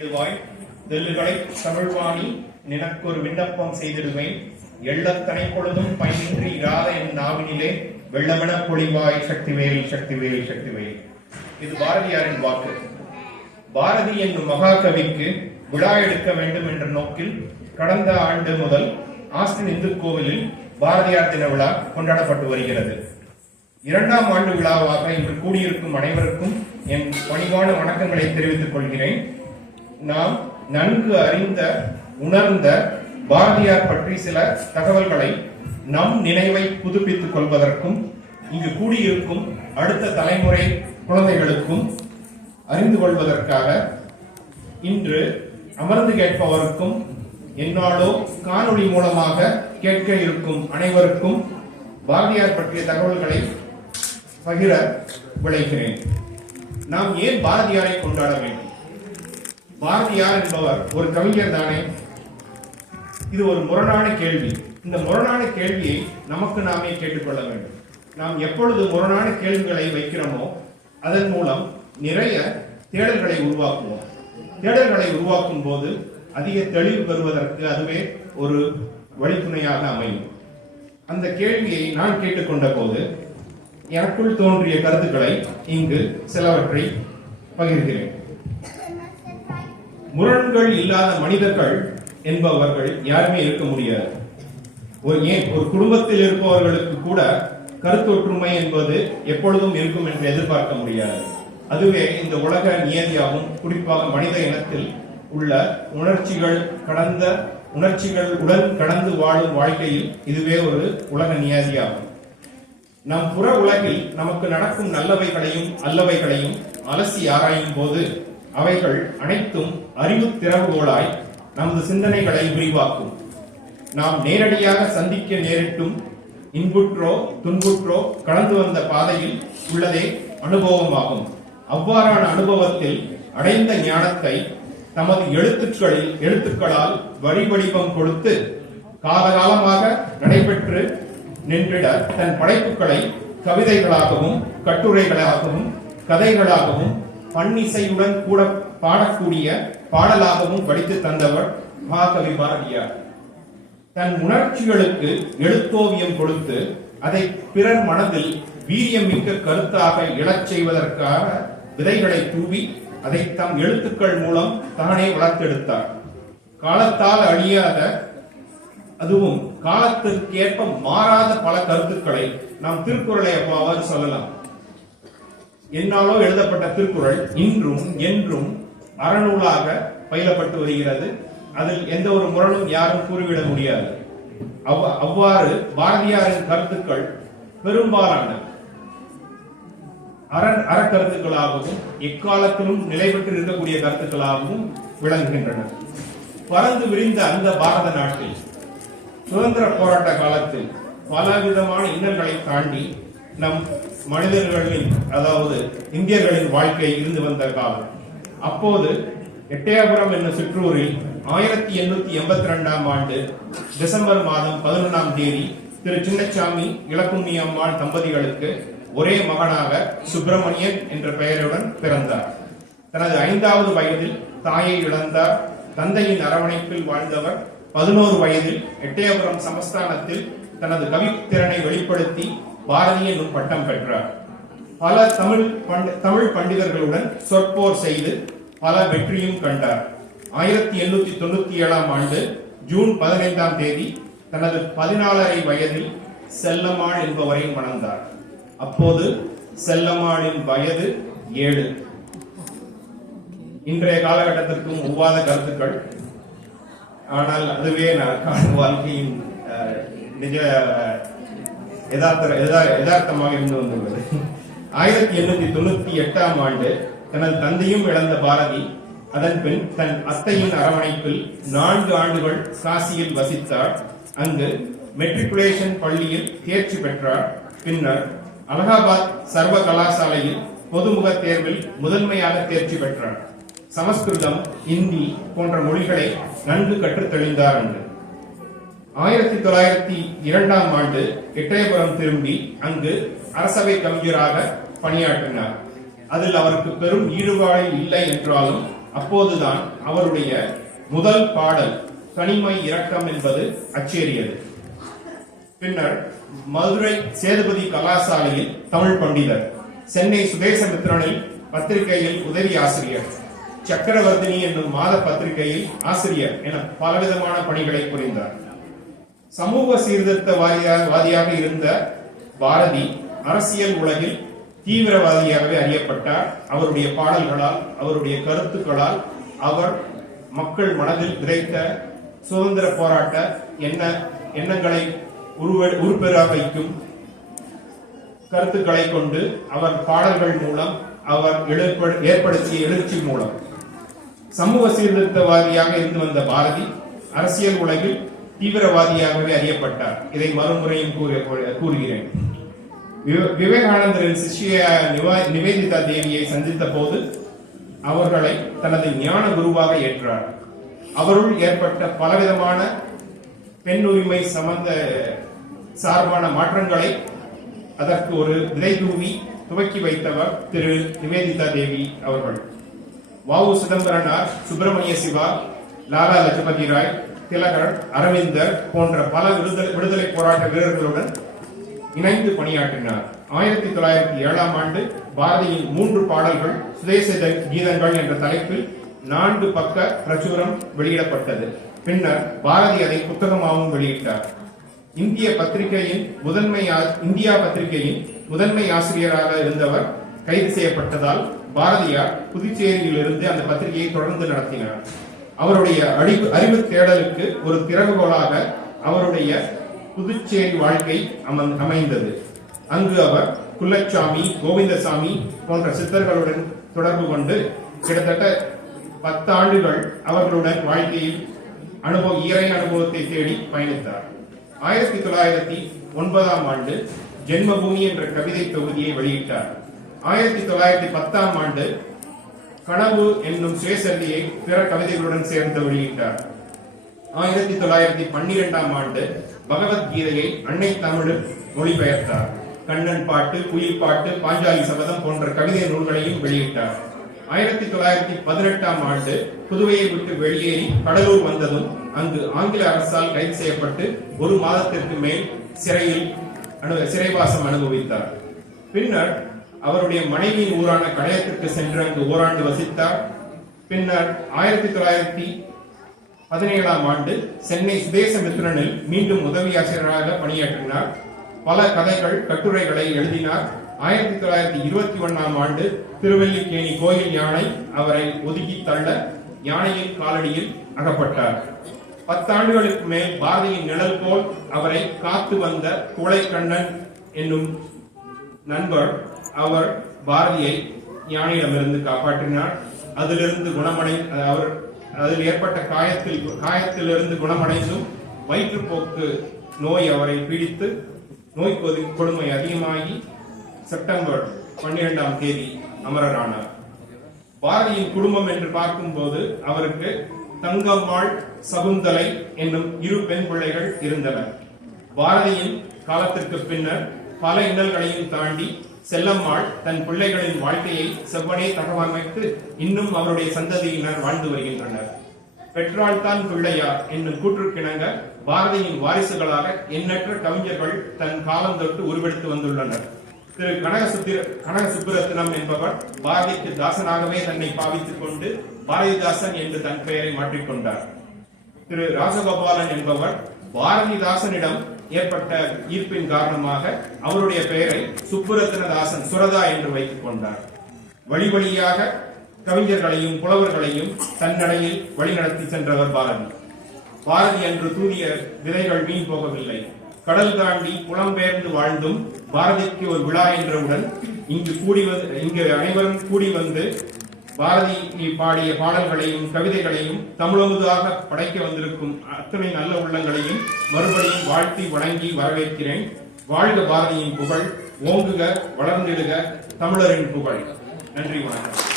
தெல்லுகளை தமிழ்வாணி நினக்கொரு விண்ணப்பம் செய்திடுவேன். எள்ளத்தனை பொழுதும் பயனின்றி இராத என் நாவினிலே வெள்ளமென பொழிவாய் சக்திவேல் சக்திவேல் சக்திவேல். இது பாரதியாரின் வாக்கு. பாரதி என்னும் மகாகவிக்கு விழா எடுக்க வேண்டும் என்ற நோக்கில் கடந்த ஆண்டு முதல் ஆஸ்டின் இந்து கோவிலில் பாரதியார் தின விழா கொண்டாடப்பட்டு வருகிறது. 2ஆம் ஆண்டு விழாவாக இன்று கூடியிருக்கும் அனைவருக்கும் என் பணிவான வணக்கங்களை தெரிவித்துக் கொள்கிறேன். நாம் நன்கு அறிந்த உணர்ந்த பாரதியார் பற்றி சில தகவல்களை நம் நினைவை புதுப்பித்துக் கொள்வதற்கும் இங்கு கூடியிருக்கும் அடுத்த தலைமுறை குழந்தைகளுக்கும் அறிந்து கொள்வதற்காக இன்று அமர்ந்து கேட்பவருக்கும் என்னாலோ காணொளி மூலமாக கேட்க இருக்கும் அனைவருக்கும் பாரதியார் பற்றிய தகவல்களை பகிர விளைகிறேன். நாம் ஏன் பாரதியாரை கொண்டாட வேண்டும்? பாரதியார் என்பவர் ஒரு கவிஞர் தானே? இது ஒரு முரணான கேள்வி. இந்த முரணான கேள்வியை நமக்கு நாமே கேட்டுக்கொள்ள வேண்டும். நாம் எப்பொழுது முரணான கேள்விகளை வைக்கிறோமோ அதன் மூலம் நிறைய தேடல்களை உருவாக்குவோம். தேடல்களை உருவாக்கும் போது அதிக தெளிவு பெறுவதற்கு அதுவே ஒரு வழித்துணையாக அமையும். அந்த கேள்வியை நான் கேட்டுக்கொண்ட போது எனக்குள் தோன்றிய கருத்துக்களை இங்கு சிலவற்றை பகிர்கிறேன். முரண்கள் இல்லாத மனிதர்கள் என்பவர்கள் யாருமே இருக்க முடியாது. ஒரு குடும்பத்தில் இருப்பவர்களுக்கு கூட கருத்தொற்றுமை என்பது எப்பொழுதும் இருக்கும் என்று எதிர்பார்க்க முடியாது. அதுவே இந்த உலக நியதியாகும். குறிப்பாக மனித இனத்தில் உள்ள உணர்ச்சிகளுடன் கடந்து வாழும் வாழ்க்கையில் இதுவே ஒரு உலக நியதியாகும். நம் புற உலகில் நமக்கு நடக்கும் நல்லவைகளையும் அல்லவைகளையும் அலசி ஆராயும் போது அவைகள் அனைத்தும் அறிவு திறவுகோலாய் நமது சிந்தனைகளை விரிவாக்கும். நாம் நேரடியாக சந்திக்க நேரிட்டும் இன்புற்றோ துன்புற்றோ கடந்து வந்த பாதையில் உள்ளதே அனுபவமாகும். அவ்வாறான அனுபவத்தில் அடைந்த ஞானத்தை தமது எழுத்துக்களால் வரி வடிவம் கொடுத்து காலகாலமாக நடைபெற்று நின்றிட தன் படைப்புகளை கவிதைகளாகவும் கட்டுரைகளாகவும் கதைகளாகவும் பன்னிசையுடன் கூட பாடக்கூடிய பாடலாகவும் படித்து தந்தவர் மகாகவி பாரதியார். தன் உணர்ச்சிகளுக்கு எழுத்தோவியம் கொடுத்து அதை பிறர் மனதில் வீரியம் மிக்க கருத்தாக எழச் செய்வதற்காக விதைகளை தூவி அதை தம் எழுத்துக்கள் மூலம் தானே வளர்த்தெடுத்தார். காலத்தால் அழியாத, அதுவும் காலத்திற்கேற்ப மாறாத பல கருத்துக்களை நாம் திருக்குறளை அவ்வாறு சொல்லலாம். என்னாலோ எழுதப்பட்ட திருக்குறள் இன்றும் என்றும் அறநூலாக பயிலப்பட்டு வருகிறது. அதில் எந்த ஒரு முரணும் யாரும் கூறிவிட முடியாது. அவ்வாறு பாரதியாரின் கருத்துக்கள் பெரும்பாலான அறக்கருத்துக்களாகவும் எக்காலத்திலும் நிலை பெற்று இருக்கக்கூடிய கருத்துக்களாகவும் விளங்குகின்றன. பறந்து விரிந்த அந்த பாரத நாட்டில் சுதந்திர போராட்ட காலத்தில் பலவிதமான இன்னல்களை தாண்டி நம் மனிதர்களின், அதாவது இந்தியர்களின் வாழ்க்கை இருந்து வந்த காலம். அப்போது எட்டயபுரம் என்னும் சிற்றூரில் 1882ஆம் ஆண்டு டிசம்பர் மாதம் 11ஆம் தேதி திரு சின்னசாமி இளக்கும்மி அம்மாள் தம்பதிகளுக்கு ஒரே மகனாக சுப்பிரமணியன் என்ற பெயருடன் பிறந்தார். தனது 5வது வயதில் தாயை இழந்தார். தந்தையின் அரவணைப்பில் வாழ்ந்தவர் 11 வயதில் எட்டயபுரம் சமஸ்தானத்தில் தனது கவித்திறனை வெளிப்படுத்தி பாரதி என்னும் பட்டம் பெற்றார். பல தமிழ் பண்டிதர்களுடன் சொற்போர் செய்து பல வெற்றியும் கண்டார். 1897ஆம் ஆண்டு ஜூன் 15ஆம் தேதி தனது 14.5 வயதில் செல்லம்மாள் என்பவரை மணந்தார். அப்போது செல்லம்மாளின் வயது 7. இன்றைய காலகட்டத்திற்கும் ஒவ்வாத கருத்துக்கள், ஆனால் அதுவே வாழ்க்கையின் நிஜ யதார்த்தமாக இருந்து வந்துள்ளது. 1898ஆம் ஆண்டு தனது தந்தையும் இழந்த பாரதி அதன் பின் தன் அத்தையின் அரவணைப்பில் 4 ஆண்டுகள் காசியில் வசித்தார். அங்கு மெட்ரிகுலேஷன் பள்ளியில் தேர்ச்சி பெற்றார். பின்னர் அலகாபாத் சர்வ கலாசாலையில் பொதுமுக தேர்வில் முதன்மையாக தேர்ச்சி பெற்றார். சமஸ்கிருதம், இந்தி போன்ற மொழிகளை நன்கு கற்றுத் தெளிந்தார். என்று 1902ஆம் ஆண்டு எட்டயபுரம் திரும்பி அங்கு அரசவை கவிஞராக பணியாற்றினார். அதில் அவருக்கு பெரும் ஈடுபாடு இல்லை என்றாலும் அப்போதுதான் அவருடைய முதல் பாடல் தனிமை இரக்கம் என்பது அச்சேறியது. பின்னர் மதுரை சேதுபதி கலாசாலையில் தமிழ் பண்டிதர், சென்னை சுதேசமித்திரனில் பத்திரிகையில் உதவி ஆசிரியர், சக்கரவர்த்தினி என்னும் மாத பத்திரிகையில் ஆசிரியர் என பலவிதமான பணிகளை புரிந்தார். சமூக சீர்திருத்தவாதியாக இருந்த பாரதி அரசியல் உலகில் தீவிரவாதியாகவே அறியப்பட்டார். அவருடைய பாடல்களால், அவருடைய கருத்துக்களால் அவர் மக்கள் மனதில் விதைத்த சுதந்திர போராட்ட எண்ணங்களை உருப்பெற வைக்கும் கருத்துக்களை கொண்டு அவர் பாடல்கள் மூலம், அவர் ஏற்படுத்திய எழுச்சி மூலம் சமூக சீர்திருத்தவாதியாக இருந்து வந்த பாரதி அரசியல் உலகில் தீவிரவாதியாகவே அறியப்பட்டார். இதை மறுமுறையும் கூறுகிறேன். விவேகானந்தரின் சிஷ்ய நிவேதிதா தேவியை சந்தித்த போது அவர்களை தனது ஞான குருவாக ஏற்றார். அவருள் ஏற்பட்ட பலவிதமான பெண் உரிமை சார்பான மாற்றங்களை அதற்கு ஒரு விதை தூவி துவக்கி வைத்தவர் திரு நிவேதிதா தேவி அவர்கள். வ.உ. சிதம்பரனார், சுப்பிரமணிய சிவா, லாலா லஜபதி ராய், திலகர், அரவிந்தர் போன்ற பல விடுதலை போராட்ட வீரர்களுடன் இணைந்து பணியாற்றினார். 1907ஆம் ஆண்டு பாரதியின் 3 பாடல்கள் சுதேச கீதங்கள் என்ற தலைப்பில் 4 பக்க பிரசுரம் வெளியிடப்பட்டது. பின்னர் பாரதி அதை புத்தகமாகவும் வெளியிட்டார். இந்தியா பத்திரிகையின் முதன்மை ஆசிரியராக இருந்தவர் கைது செய்யப்பட்டதால் பாரதியார் புதுச்சேரியில் இருந்து அந்த பத்திரிகையை தொடர்ந்து நடத்தினார். அவருடைய அறிவு தேடலுக்கு ஒரு திறவுகோலாக அவருடைய புதுச்சேரி வாழ்க்கை அமைந்தது. அங்கு அவர் குள்ளச்சாமி, கோவிந்தசாமி போன்ற சித்தர்களுடன் தொடர்பு கொண்டு கிட்டத்தட்ட 10 ஆண்டுகள் அவர்களுடன் வாழ்க்கையில் இறை அனுபவத்தை தேடி பயணித்தார். 1909ஆம் ஆண்டு ஜென்மபூமி என்ற கவிதை தொகுதியை வெளியிட்டார். 1910ஆம் ஆண்டு கனவு என்னும் சுயசரிதையை பிற கவிதைகளுடன் சேர்ந்து வெளியிட்டார். 1912ஆம் ஆண்டு பகவத்கீதையை அன்னை தமிழில் மொழிபெயர்த்தார். கண்ணன் பாட்டு, குயில் பாட்டு, பாஞ்சாலி சபதம் போன்ற கவிதை நூல்களையும் வெளியிட்டார். 1918ஆம் ஆண்டு புதுவையை விட்டு வெளியேறி கடலூர் வந்ததும் அங்கு ஆங்கில அரசால் கைது செய்யப்பட்டு 1 மாதத்திற்கு மேல் சிறைவாசம் அனுபவித்தார். பின்னர் அவருடைய மனைவியின் ஊரான கடையத்திற்கு சென்று அங்கு ஓராண்டு வசித்தார். பின்னர் 1917ஆம் ஆண்டு சென்னை சுதேசமித்திரனில் மீண்டும் உதவி ஆசிரியராக பணியாற்றினார். பல கதைகள், கட்டுரைகளை எழுதினார். 1921ஆம் ஆண்டு திருவல்லிக்கேணி கோயில் யானை அவரை ஒதுக்கி தள்ள யானையின் காலடியில் அகப்பட்டார். 10 ஆண்டுகளுக்கு மேல் பாரதியின் நிழல் போல் அவரை காத்து வந்த குவளைக்கண்ணன் என்னும் நண்பர் அவர் பாரதியை யானையிடமிருந்து காப்பாற்றினார். அதில் ஏற்பட்ட காயத்திலிருந்து குணமடைந்தும் வயிற்றுப்போக்கு நோய் அவரை பீடித்து நோய் கொடுமை அதிகமாகி செப்டம்பர் 12ஆம் தேதி அமரரானார். பாரதியின் குடும்பம் என்று பார்க்கும்போது அவருக்கு தங்கம்மாள், சகுந்தலை என்னும் 2 பெண் பிள்ளைகள் இருந்தனர். பாரதியின் காலத்திற்கு பின்னர் பல இன்னல்களையும் தாண்டி செல்லம்மாள் தன் பிள்ளைகளின் வாழ்க்கையை செவ்வனே தகவமைத்து இன்னும் அவருடைய சந்ததியினர் வாழ்ந்து வருகின்றனர். பெற்றால் தான் பிள்ளையார் என்னும் கூற்றுக்கிணங்க பாரதியின் வாரிசுகளாக எண்ணற்ற கவிஞர்கள் தன் காலம் தொட்டு உருவெடுத்து வந்துள்ளனர். திரு கனக சுப்புரத்னம் என்பவர் பாரதிக்கு தாசனாகவே தன்னை பாவித்துக் கொண்டு பாரதிதாசன் என்று தன் பெயரை மாற்றிக்கொண்டார். திரு ராசகோபாலன் என்பவர் பாரதிதாசனிடம் ஏற்பட்ட ஈர்ப்பின் காரணமாக அவருடைய பெயரை சுப்புரத்னதாசன் சுரதா என்று வைத்துக் கொண்டார். வழி வழியாக கவிஞர்களையும் புலவர்களையும் தன்னடையில் வழிநடத்தி சென்றவர் பாரதி. பாரதி அன்று தூதிய விதைகள் வீண் போகவில்லை. கடல் தாண்டி புலம்பெயர்ந்து வாழ்ந்தும் பாரதிக்கு ஒரு விழா என்றவுடன் இங்கு அனைவரும் கூடி வந்து பாரதி பாடிய பாடல்களையும் கவிதைகளையும் தமிழமுதாக படைக்க வந்திருக்கும் அத்தனை நல்ல உள்ளங்களையும் மறுபடியும் வாழ்த்தி வணங்கி வரவேற்கிறேன். வாழ்க பாரதியின் புகழ், ஓங்குக, வளர்ந்திடுக தமிழரின் புகழ். நன்றி, வணக்கம்.